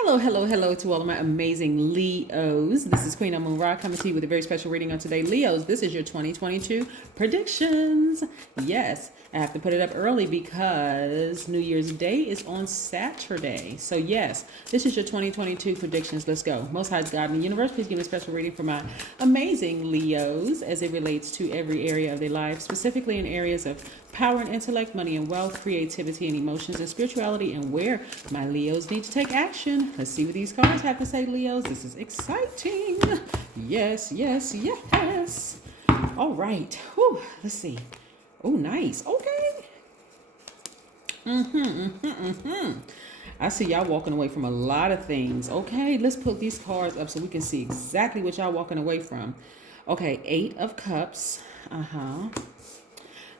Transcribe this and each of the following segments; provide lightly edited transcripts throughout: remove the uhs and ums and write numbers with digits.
Hello to all of my amazing Leos. This is Queen Amun Ra coming to you with a very special reading on today. Leos, this is your 2022 predictions. Yes, I have to put it up early because New Year's Day is on Saturday. So yes, this is your 2022 predictions. Let's go. Most High God in the universe, please give me a special reading for my amazing Leos as it relates to every area of their life, specifically in areas of power and intellect, money and wealth, creativity and emotions and spirituality, and where my Leos need to take action. Let's see what these cards have to say, Leos. This is exciting. Yes. All right. Whew. Let's see. Oh, nice. Okay. I see y'all walking away from a lot of things. Okay, let's put these cards up so we can see exactly what y'all walking away from. Okay, 8 of Cups.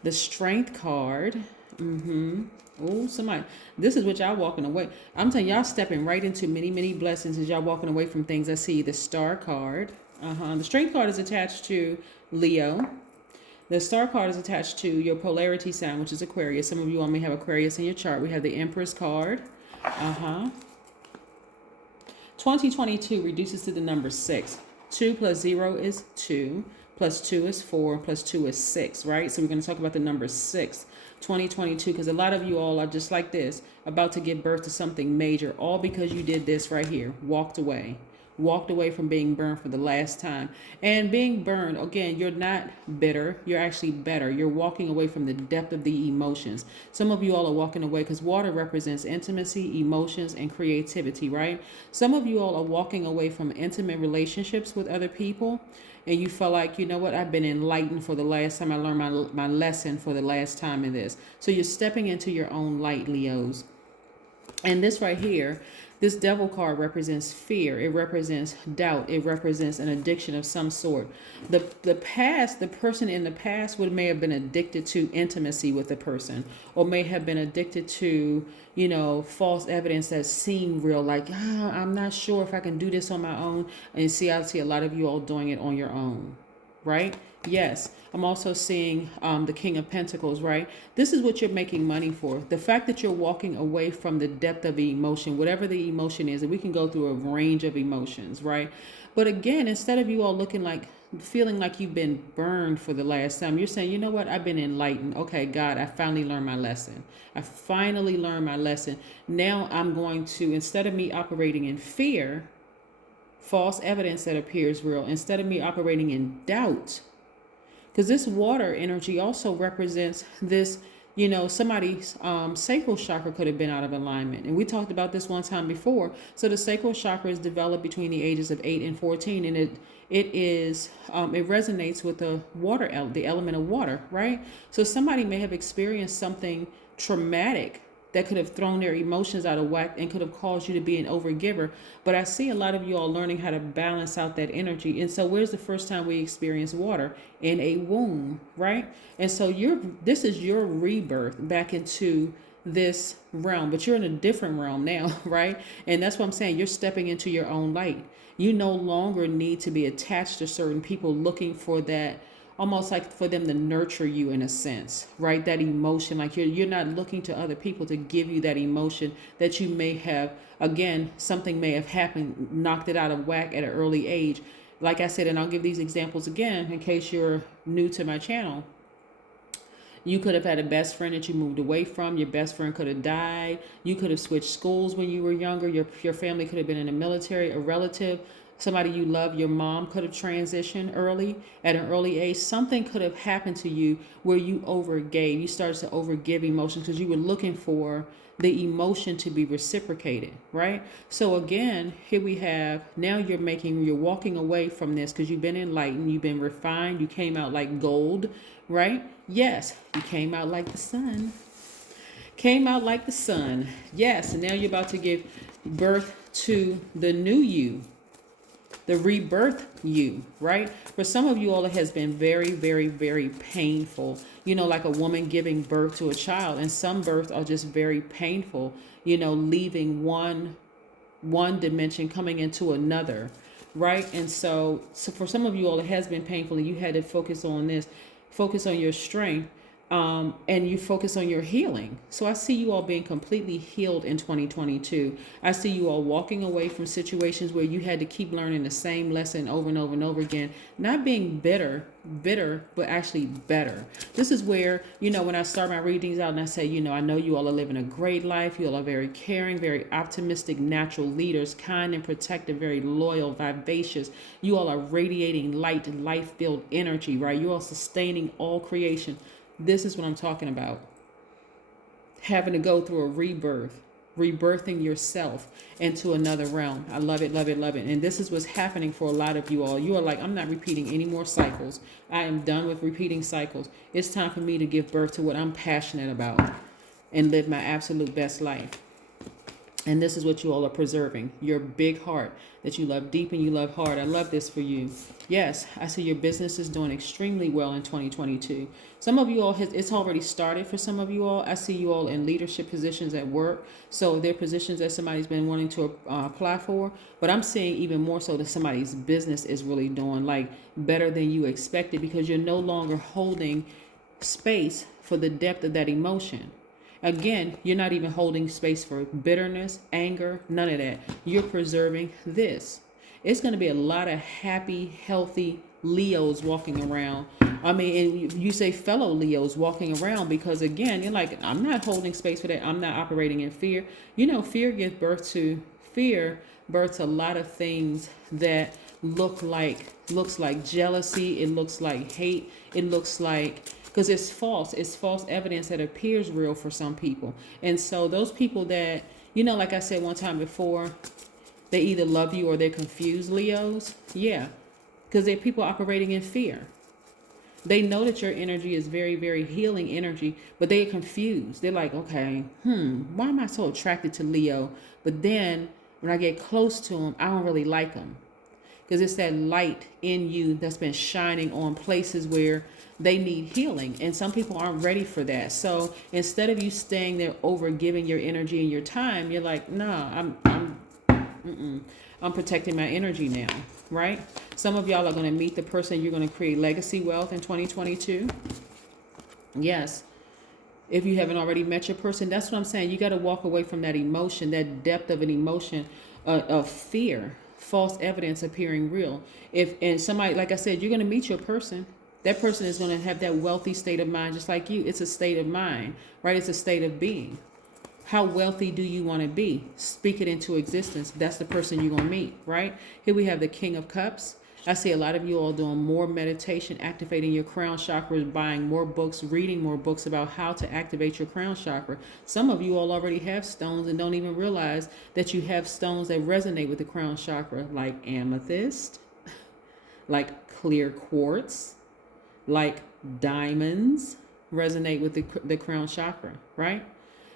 The Strength card. Oh, somebody. This is what y'all walking away. I'm telling y'all stepping right into many blessings as y'all walking away from things. I see the Star card. The Strength card is attached to Leo. The Star card is attached to your polarity sign, which is Aquarius. Some of you all may have Aquarius in your chart. We have the Empress card. 2022 reduces to the number 6. 2 plus 0 is 2. Plus 2 is 4, plus 2 is 6, right? So we're going to talk about the number 6, 2022, because a lot of you all are just like this, about to give birth to something major, all because you did this right here, walked away from being burned for the last time. And being burned, again, you're not bitter, you're actually better. You're walking away from the depth of the emotions. Some of you all are walking away because water represents intimacy, emotions, and creativity, right? Some of you all are walking away from intimate relationships with other people, and you feel like, you know what, I've been enlightened for the last time. I learned my lesson for the last time in this. So you're stepping into your own light, Leos. And this right here, this Devil card represents fear. It represents doubt. It represents an addiction of some sort. The person in the past may have been addicted to intimacy with the person, or may have been addicted to, false evidence that seemed real, like, I'm not sure if I can do this on my own. And I see a lot of you all doing it on your own, right? Yes. I'm also seeing the King of Pentacles, right? This is what you're making money for. The fact that you're walking away from the depth of the emotion, whatever the emotion is, and we can go through a range of emotions, right? But again, instead of you all feeling like you've been burned for the last time, you're saying, you know what? I've been enlightened. Okay, God, I finally learned my lesson. Now I'm going to, instead of me operating in fear, false evidence that appears real, instead of me operating in doubt, because this water energy also represents this, somebody's sacral chakra could have been out of alignment. And we talked about this one time before. So the sacral chakra is developed between the ages of 8 and 14. And it resonates with the the element of water, right? So somebody may have experienced something traumatic that could have thrown their emotions out of whack and could have caused you to be an overgiver. But I see a lot of you all learning how to balance out that energy. And so where's the first time we experience water? In a womb, right? And so this is your rebirth back into this realm, but you're in a different realm now, right? And that's what I'm saying. You're stepping into your own light. You no longer need to be attached to certain people looking for that, almost like for them to nurture you in a sense, right? That emotion, like you're not looking to other people to give you that emotion that you may have, again, something may have happened, knocked it out of whack at an early age. Like I said, and I'll give these examples again in case you're new to my channel. You could have had a best friend that you moved away from. Your best friend could have died. You could have switched schools when you were younger. Your family could have been in the military, a relative. Somebody you love, your mom could have transitioned at an early age. Something could have happened to you where you overgave. You started to overgive emotions because you were looking for the emotion to be reciprocated, right? So again, here we have, now you're walking away from this because you've been enlightened, you've been refined, you came out like gold, right? Yes, you came out like the sun. Yes, and now you're about to give birth to the new you. The rebirth you, right? For some of you all, it has been very, very, very painful. Like a woman giving birth to a child, and some births are just very painful, leaving one dimension, coming into another, right? And so for some of you all, it has been painful, and you had to focus on your strength. and you focus on your healing. So I see you all being completely healed in 2022. I see you all walking away from situations where you had to keep learning the same lesson over and over and over again, not being bitter, but actually better. This is where, when I start my readings out and I say, I know you all are living a great life. You all are very caring, very optimistic, natural leaders, kind and protective, very loyal, vivacious. You all are radiating light and life-filled energy, right? You are sustaining all creation. This is what I'm talking about. Having to go through a rebirth, rebirthing yourself into another realm. I love it, love it, love it. And this is what's happening for a lot of you all. You are like, I'm not repeating any more cycles. I am done with repeating cycles. It's time for me to give birth to what I'm passionate about and live my absolute best life. And this is what you all are preserving. Your big heart that you love deep and you love hard. I love this for you. Yes, I see your business is doing extremely well in 2022. Some of you all, it's already started for some of you all. I see you all in leadership positions at work. So they're positions that somebody's been wanting to apply for. But I'm seeing even more so that somebody's business is really doing like better than you expected, because you're no longer holding space for the depth of that emotion. Again, you're not even holding space for bitterness, anger, none of that. You're preserving this. It's going to be a lot of happy, healthy Leos walking around. I mean, and you say fellow Leos walking around, because again, you're like, I'm not holding space for that. I'm not operating in fear. Fear gives birth to a lot of things that looks like jealousy. It looks like hate. It looks like, because it's false evidence that appears real for some people. And so those people that, like I said one time before, they either love you or they're confused Leos. Yeah, because they're people operating in fear. They know that your energy is very, very healing energy, but they're confused. They're like, okay, why am I so attracted to Leo? But then when I get close to him, I don't really like him. Because it's that light in you that's been shining on places where they need healing. And some people aren't ready for that. So instead of you staying there over giving your energy and your time, you're like, no, I'm protecting my energy now, right? Some of y'all are going to meet the person you're going to create legacy wealth in 2022. Yes. If you haven't already met your person, that's what I'm saying. You got to walk away from that emotion, that depth of an emotion of fear, false evidence appearing real. And somebody, like I said, you're going to meet your person. That person is going to have that wealthy state of mind just like you. It's a state of mind, right? It's a state of being. How wealthy do you want to be? Speak it into existence. That's the person you're going to meet, right? Here we have the King of Cups. I see a lot of you all doing more meditation, activating your crown chakras, buying more books, reading more books about how to activate your crown chakra. Some of you all already have stones and don't even realize that you have stones that resonate with the crown chakra, like amethyst, like clear quartz, like diamonds resonate with the crown chakra, right?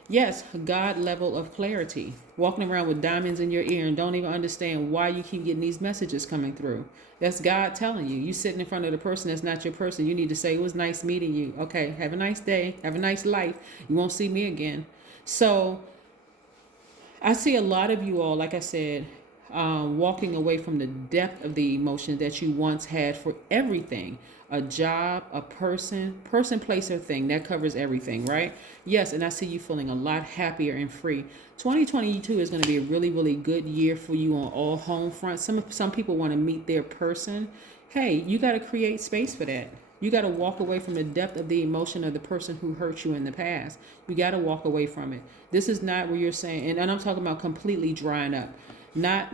Yes, God level of clarity. Walking around with diamonds in your ear and don't even understand why you keep getting these messages coming through. That's God telling you. You sitting in front of the person that's not your person. You need to say, it was nice meeting you. Okay, have a nice day. Have a nice life. You won't see me again. So I see a lot of you all, like I said, walking away from the depth of the emotion that you once had for everything. A job, a person, place, or thing. That covers everything, right? Yes, and I see you feeling a lot happier and free. 2022 is going to be a really, really good year for you on all home fronts. Some people want to meet their person. Hey, you got to create space for that. You got to walk away from the depth of the emotion of the person who hurt you in the past. You got to walk away from it. This is not where you're saying, and I'm talking about completely drying up. Not,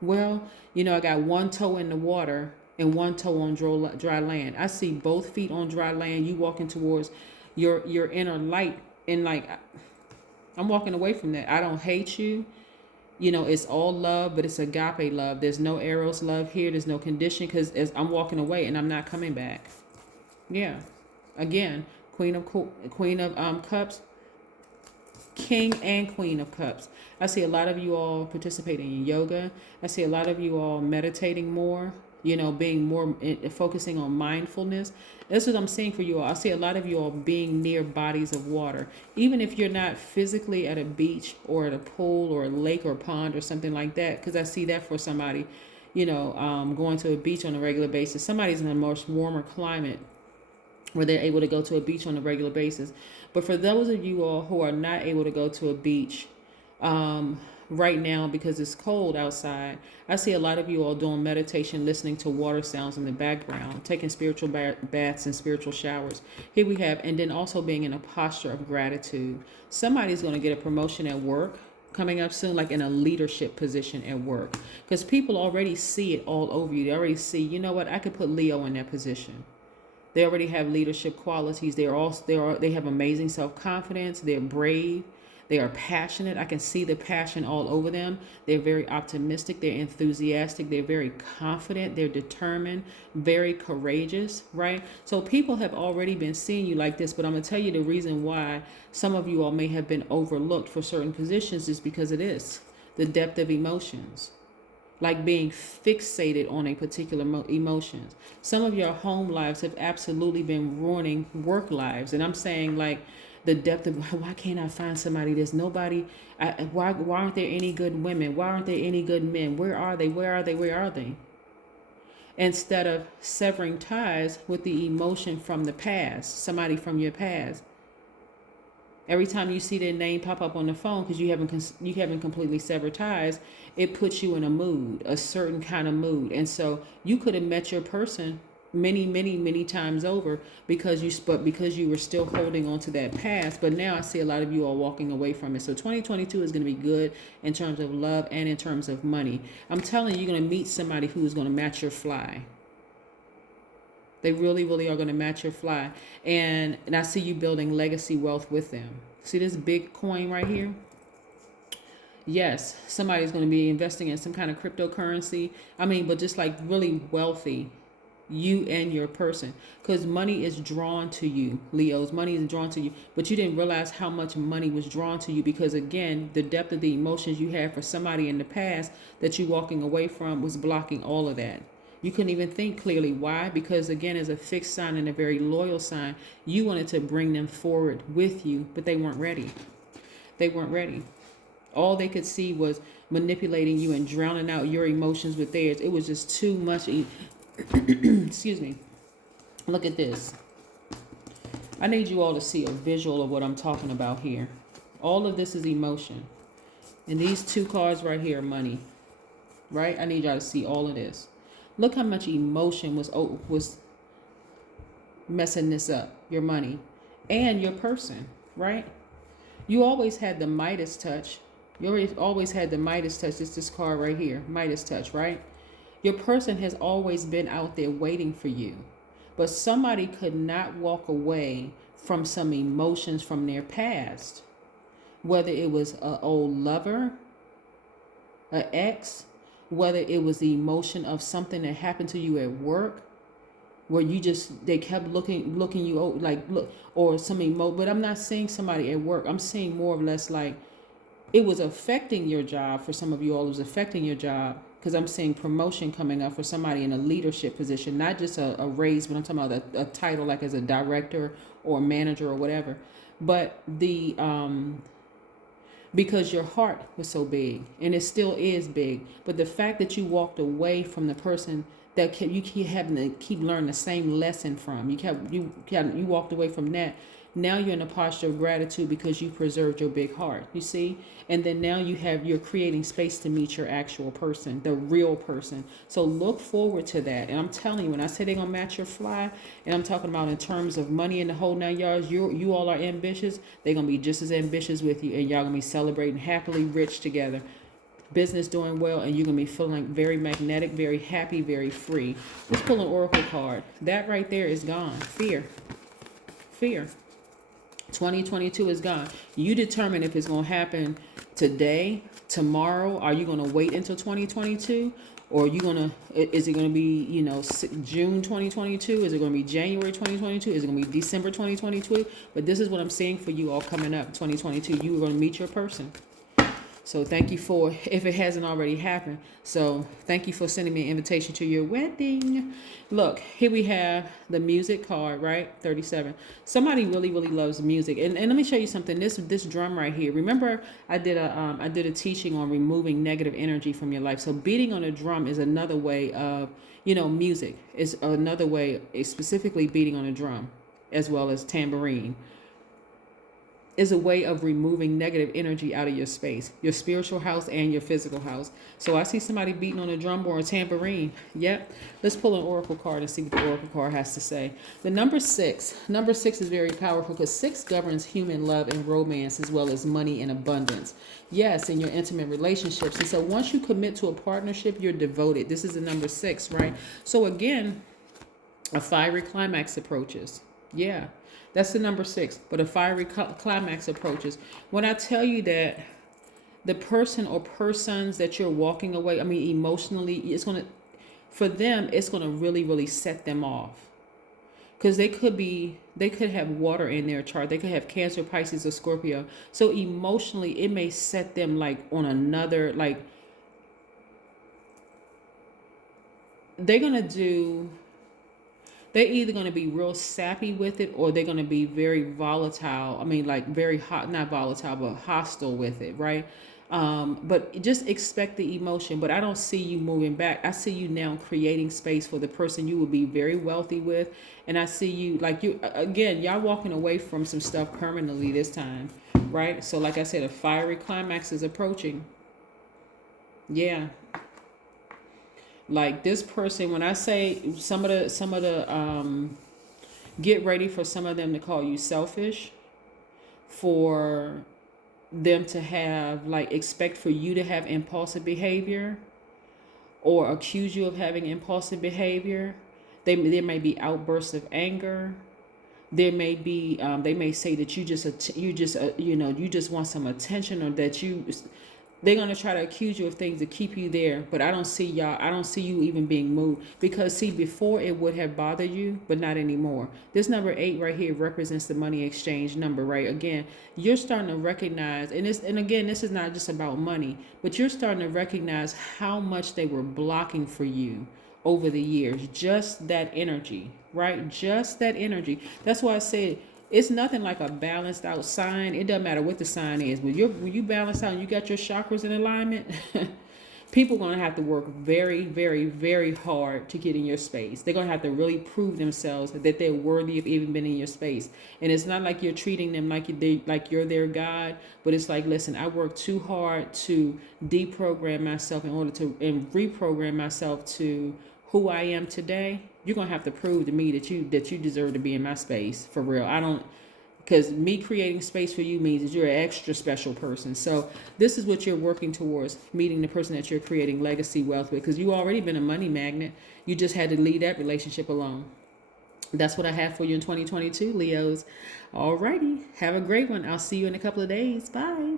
well, I got one toe in the water and one toe on dry land. I see both feet on dry land. You walking towards your inner light, and like, I'm walking away from that. I don't hate you. It's all love, but it's agape love. There's no eros love here. There's no condition, because I'm walking away and I'm not coming back. Yeah. Again, Queen of Cups, King and Queen of Cups. I see a lot of you all participating in yoga. I see a lot of you all meditating more. Being more focusing on mindfulness. That's what I'm seeing for you all. I see a lot of you all being near bodies of water. Even if you're not physically at a beach or at a pool or a lake or pond or something like that, because I see that for somebody, going to a beach on a regular basis. Somebody's in a much warmer climate where they're able to go to a beach on a regular basis. But for those of you all who are not able to go to a beach right now because it's cold outside, I see a lot of you all doing meditation, listening to water sounds in the background, taking spiritual baths and spiritual showers. Here we have, and then also being in a posture of gratitude. Somebody's going to get a promotion at work coming up soon, like in a leadership position at work, because people already see it all over you. They already see, you know what, I could put Leo in that position. They already have leadership qualities. They have amazing self-confidence. They're brave. They are passionate. I can see the passion all over them. They're very optimistic. They're enthusiastic. They're very confident. They're determined, very courageous, right? So people have already been seeing you like this, but I'm going to tell you the reason why some of you all may have been overlooked for certain positions is because of this, the depth of emotions. Like being fixated on a particular emotions. Some of your home lives have absolutely been ruining work lives. And I'm saying, like, the depth of, why can't I find somebody? There's nobody. Why aren't there any good women? Why aren't there any good men? Where are they? Where are they? Where are they? Instead of severing ties with the emotion from the past, somebody from your past. Every time you see their name pop up on the phone because you haven't completely severed ties, it puts you in a mood, a certain kind of mood. And so you could have met your person many times over because you were still holding on to that past. But now I see a lot of you all walking away from it. So 2022 is going to be good in terms of love and in terms of money. I'm telling you, you're going to meet somebody who is going to match your fly. They really are going to match your fly. And I see you building legacy wealth with them. See this big coin right here? Yes, somebody's going to be investing in some kind of cryptocurrency. But just like really wealthy, you and your person. Because money is drawn to you, Leos. Money is drawn to you. But you didn't realize how much money was drawn to you because, again, the depth of the emotions you had for somebody in the past that you're walking away from was blocking all of that. You couldn't even think clearly. Why? Because, again, as a fixed sign and a very loyal sign, you wanted to bring them forward with you, but they weren't ready. They weren't ready. All they could see was manipulating you and drowning out your emotions with theirs. It was just too much. Excuse me. Look at this. I need you all to see a visual of what I'm talking about here. All of this is emotion. And these two cards right here are money. Right? I need y'all to see all of this. Look how much emotion was messing this up. Your money and your person, right? You always had the Midas touch. You always had the Midas touch. It's this card right here, Midas touch, right? Your person has always been out there waiting for you. But somebody could not walk away from some emotions from their past. Whether it was an old lover, an ex, whether it was the emotion of something that happened to you at work, where they kept looking you over, like, look, or some but I'm not saying somebody at work. I'm saying more or less like it was affecting your job. For some of you all, it was affecting your job because I'm seeing promotion coming up for somebody in a leadership position, not just a raise, but I'm talking about a title like as a director or a manager or whatever. But because your heart was so big, and it still is big. But the fact that you walked away from the person that you keep having to keep learning the same lesson from, you walked away from that. Now you're in a posture of gratitude because you preserved your big heart, you see? And then now you're creating space to meet your actual person, the real person. So look forward to that. And I'm telling you, when I say they're going to match your fly, and I'm talking about in terms of money in the whole 9 yards, you all are ambitious. They're going to be just as ambitious with you, and y'all going to be celebrating happily rich together. Business doing well, and you're going to be feeling very magnetic, very happy, very free. Let's pull an oracle card. That right there is gone. Fear. 2022 is gone. You determine if it's going to happen today, tomorrow. Are you going to wait until 2022? Or is it going to be, June 2022? Is it going to be January 2022? Is it going to be December 2022? But this is what I'm saying for you all coming up, 2022. You are going to meet your person. So thank you if it hasn't already happened. So thank you for sending me an invitation to your wedding. Look, here we have the music card, right? 37. Somebody really loves music. And let me show you something. This drum right here. Remember, I did a teaching on removing negative energy from your life. So beating on a drum is another way of, music is another way, specifically beating on a drum. as well as tambourine, is a way of removing negative energy out of your space, your spiritual house and your physical house. So I see somebody beating on a drum or a tambourine. Yep. Let's pull an oracle card and see what the oracle card has to say. The number 6. Number 6 is very powerful because 6 governs human love and romance as well as money and abundance. Yes, in your intimate relationships. And so once you commit to a partnership, you're devoted. This is the number 6, right? So again, a fiery climax approaches. Yeah. That's the number 6, but a fiery climax approaches. When I tell you that the person or persons that you're walking away, I mean, emotionally, for them, it's going to really, really set them off. Because they could have water in their chart. They could have Cancer, Pisces, or Scorpio. So emotionally, it may set them like on another, like, they're either going to be real sappy with it or they're going to be very volatile. I mean, like very hot, not volatile, but hostile with it, right? But just expect the emotion. But I don't see you moving back. I see you now creating space for the person you will be very wealthy with. And I see you, like you, again, y'all walking away from some stuff permanently this time, right? So like I said, a fiery climax is approaching. Yeah. Like this person, when I say some of the get ready for some of them to call you selfish, for them to have like expect for you to have impulsive behavior or accuse you of having impulsive behavior. There may be outbursts of anger. There may be they may say that you just want some attention, or that they're going to try to accuse you of things to keep you there. But I don't see you even being moved. Because, see, before it would have bothered you, but not anymore. This number 8 right here represents the money exchange number, right? Again, you're starting to recognize, and again, this is not just about money, but you're starting to recognize how much they were blocking for you over the years. Just that energy, right? Just that energy. That's why I said, it's nothing like a balanced out sign. It doesn't matter what the sign is. When you balance out and you got your chakras in alignment, people are going to have to work very, very, very hard to get in your space. They're going to have to really prove themselves that they're worthy of even being in your space. And it's not like you're treating them like you're their God, but it's like, listen, I work too hard to deprogram myself in order to and reprogram myself to who I am today. You're going to have to prove to me that you deserve to be in my space for real. Because me creating space for you means that you're an extra special person. So this is what you're working towards, meeting the person that you're creating legacy wealth with, because you already been a money magnet. You just had to leave that relationship alone. That's what I have for you in 2022, Leos. Alrighty. Have a great one. I'll see you in a couple of days. Bye.